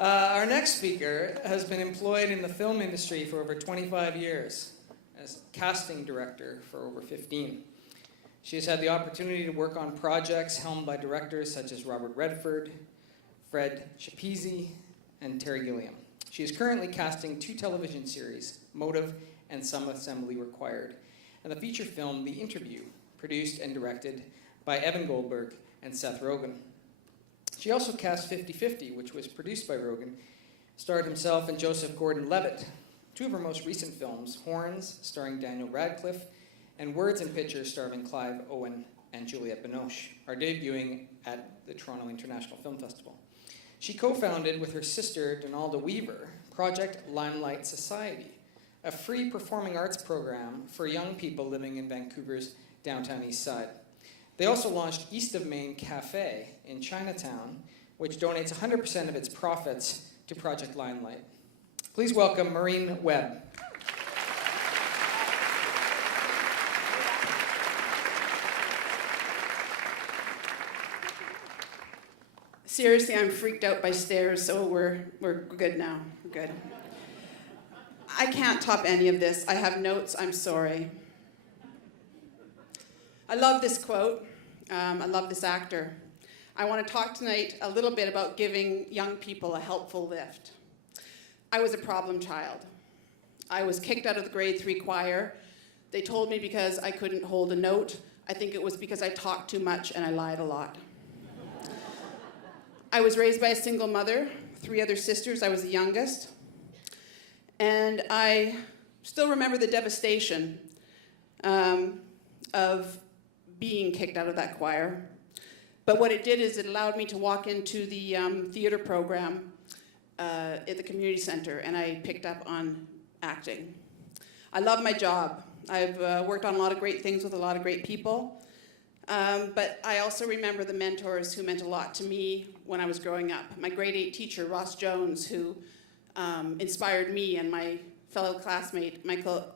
Our next speaker has been employed in the film industry for over 25 years, as casting director for over 15. She has had the opportunity to work on projects helmed by directors such as Robert Redford, Fred Schapisi, and Terry Gilliam. She is currently casting 2 television series, Motive and Some Assembly Required, and the feature film The Interview, produced and directed by Evan Goldberg and Seth Rogen. She also cast 50-50, which was produced by Rogen, starred himself and Joseph Gordon-Levitt. 2 of her most recent films, Horns, starring Daniel Radcliffe, and Words and Pictures, starring Clive Owen and Juliette Binoche, are debuting at the Toronto International Film Festival. She co-founded with her sister, Donalda Weaver, Project Limelight Society, a free performing arts program for young people living in Vancouver's downtown east side. They also launched East of Main Cafe in Chinatown, which donates 100% of its profits to Project Limelight. Please welcome Maureen Webb. Seriously, I'm freaked out by stairs, so we're good now. We're good. I can't top any of this. I have notes. I'm sorry. I love this quote. I love this actor. I want to talk tonight a little bit about giving young people a helpful lift. I was a problem child. I was kicked out of the grade 3 choir. They told me because I couldn't hold a note. I think it was because I talked too much and I lied a lot. I was raised by a single mother, 3 other sisters. I was the youngest. And I still remember the devastation of being kicked out of that choir. But what it did is it allowed me to walk into the theater program at the community center, and I picked up on acting. I love my job. I've worked on a lot of great things with a lot of great people. But I also remember the mentors who meant a lot to me when I was growing up. My grade 8 teacher, Ross Jones, who inspired me and my fellow classmate, Michael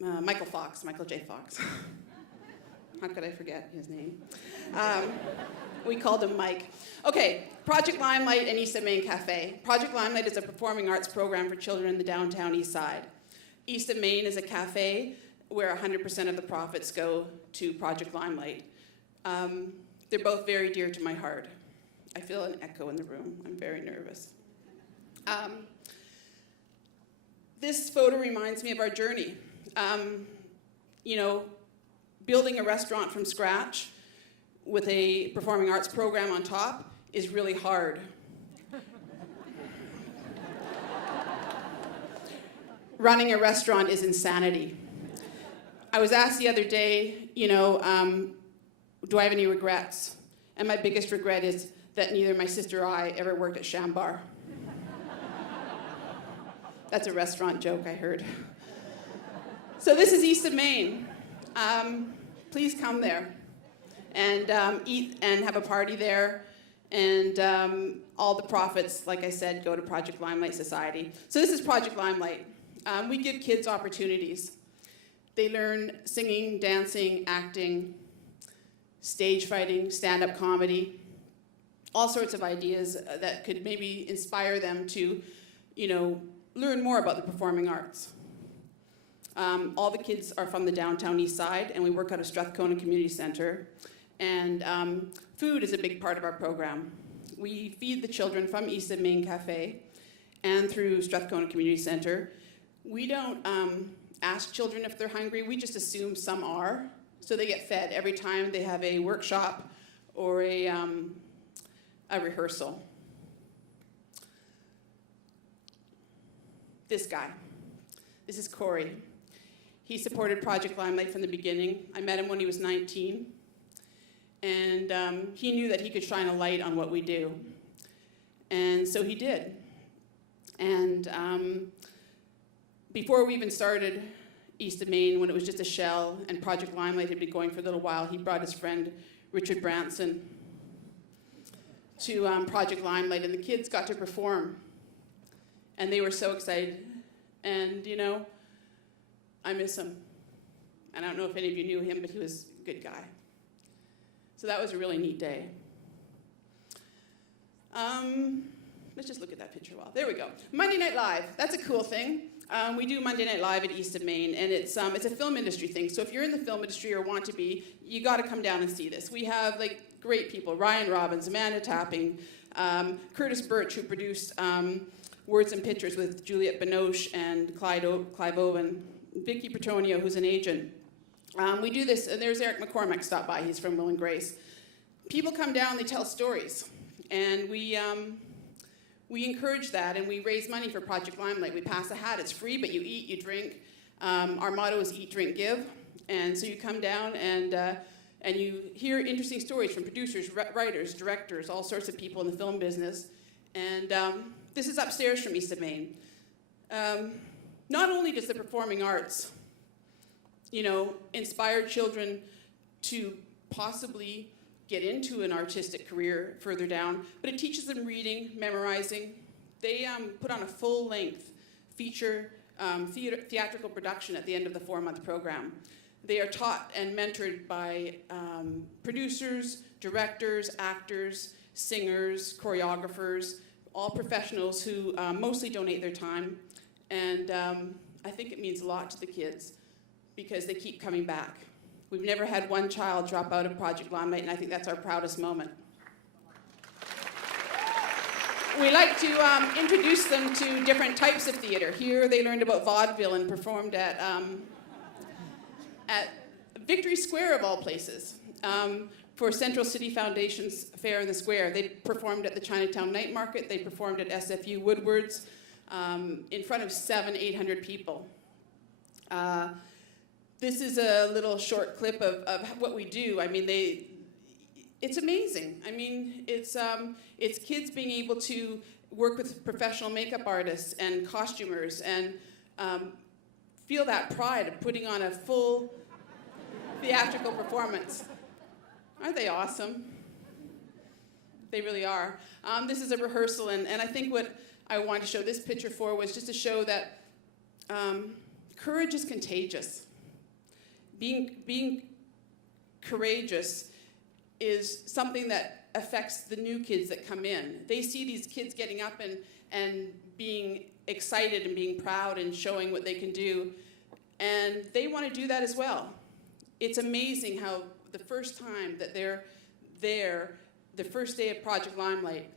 J. Fox. How could I forget his name? We called him Mike. Okay, Project Limelight and East of Main Cafe. Project Limelight is a performing arts program for children in the downtown east side. East of Main is a cafe where 100% of the profits go to Project Limelight. They're both very dear to my heart. I feel an echo in the room. I'm very nervous. This photo reminds me of our journey. Building a restaurant from scratch with a performing arts program on top is really hard. Running a restaurant is insanity. I was asked the other day, do I have any regrets? And my biggest regret is that neither my sister or I ever worked at Shambar. That's a restaurant joke I heard. So this is East of Main. Please come there and eat and have a party there. And all the profits, like I said, go to Project Limelight Society. So this is Project Limelight. We give kids opportunities. They learn singing, dancing, acting, stage fighting, stand-up comedy, all sorts of ideas that could maybe inspire them to, learn more about the performing arts. All the kids are from the downtown east side, and we work out of Strathcona Community Center. And food is a big part of our program. We feed the children from East of Main Cafe and through Strathcona Community Center. We don't ask children if they're hungry. We just assume some are. So they get fed every time they have a workshop or a rehearsal. This guy. This is Corey. He supported Project Limelight from the beginning. I met him when he was 19. And he knew that he could shine a light on what we do. And so he did. And before we even started East of Main, when it was just a shell and Project Limelight had been going for a little while, he brought his friend Richard Branson to Project Limelight, and the kids got to perform. And they were so excited. And, I miss him. And I don't know if any of you knew him, but he was a good guy. So that was a really neat day. Let's just look at that picture a while. There we go. Monday Night Live. That's a cool thing. We do Monday Night Live at East of Main, and it's a film industry thing. So if you're in the film industry or want to be, you got to come down and see this. We have like great people: Ryan Robbins, Amanda Tapping, Curtis Birch, who produced Words and Pictures with Juliette Binoche and Clive Owen, Vicky Petonio, who's an agent. We do this, and there's Eric McCormack stopped by. He's from Will and Grace. People come down, they tell stories, and we encourage that, and we raise money for Project Limelight. We pass a hat. It's free, but you eat, you drink. Our motto is eat, drink, give. And so you come down and you hear interesting stories from producers, writers, directors, all sorts of people in the film business. And this is upstairs from East of Main. Not only does the performing arts, inspire children to possibly get into an artistic career further down, but it teaches them reading, memorizing. They put on a full-length feature theatrical production at the end of the 4-month program. They are taught and mentored by producers, directors, actors, singers, choreographers, all professionals who mostly donate their time. And I think it means a lot to the kids because they keep coming back. We've never had one child drop out of Project Limelight, and I think that's our proudest moment. We like to introduce them to different types of theater. Here they learned about vaudeville and performed at Victory Square, of all places, for Central City Foundation's Fair in the Square. They performed at the Chinatown Night Market. They performed at SFU Woodward's in front of 700-800 people. This is a little short clip of what we do. I mean, it's amazing. I mean, it's kids being able to work with professional makeup artists and costumers and feel that pride of putting on a full theatrical performance. Aren't they awesome? They really are. This is a rehearsal, and I think what I wanted to show this picture for was just to show that courage is contagious. Being courageous is something that affects the new kids that come in. They see these kids getting up and being excited and being proud and showing what they can do, and they want to do that as well. It's amazing how the first time that they're there, the first day of Project Limelight,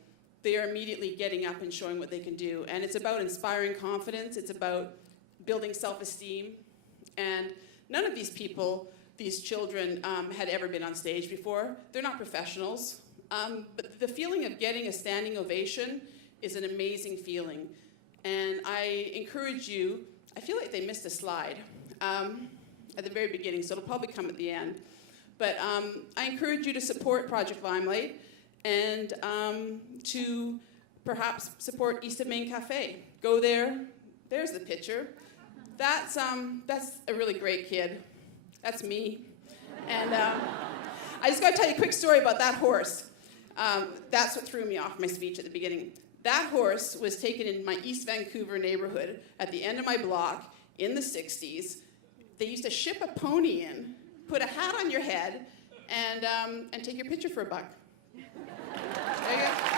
they are immediately getting up and showing what they can do. And it's about inspiring confidence, it's about building self-esteem, and none of these people, these children, had ever been on stage before. They're not professionals. But the feeling of getting a standing ovation is an amazing feeling. And I encourage you, I feel like they missed a slide at the very beginning, so it'll probably come at the end. But I encourage you to support Project Limelight and to perhaps support East of Main Cafe. Go there. There's the picture. That's a really great kid. That's me. And I just got to tell you a quick story about that horse. That's what threw me off my speech at the beginning. That horse was taken in my East Vancouver neighborhood at the end of my block in the 60s. They used to ship a pony in, put a hat on your head, and take your picture for $1. There you go.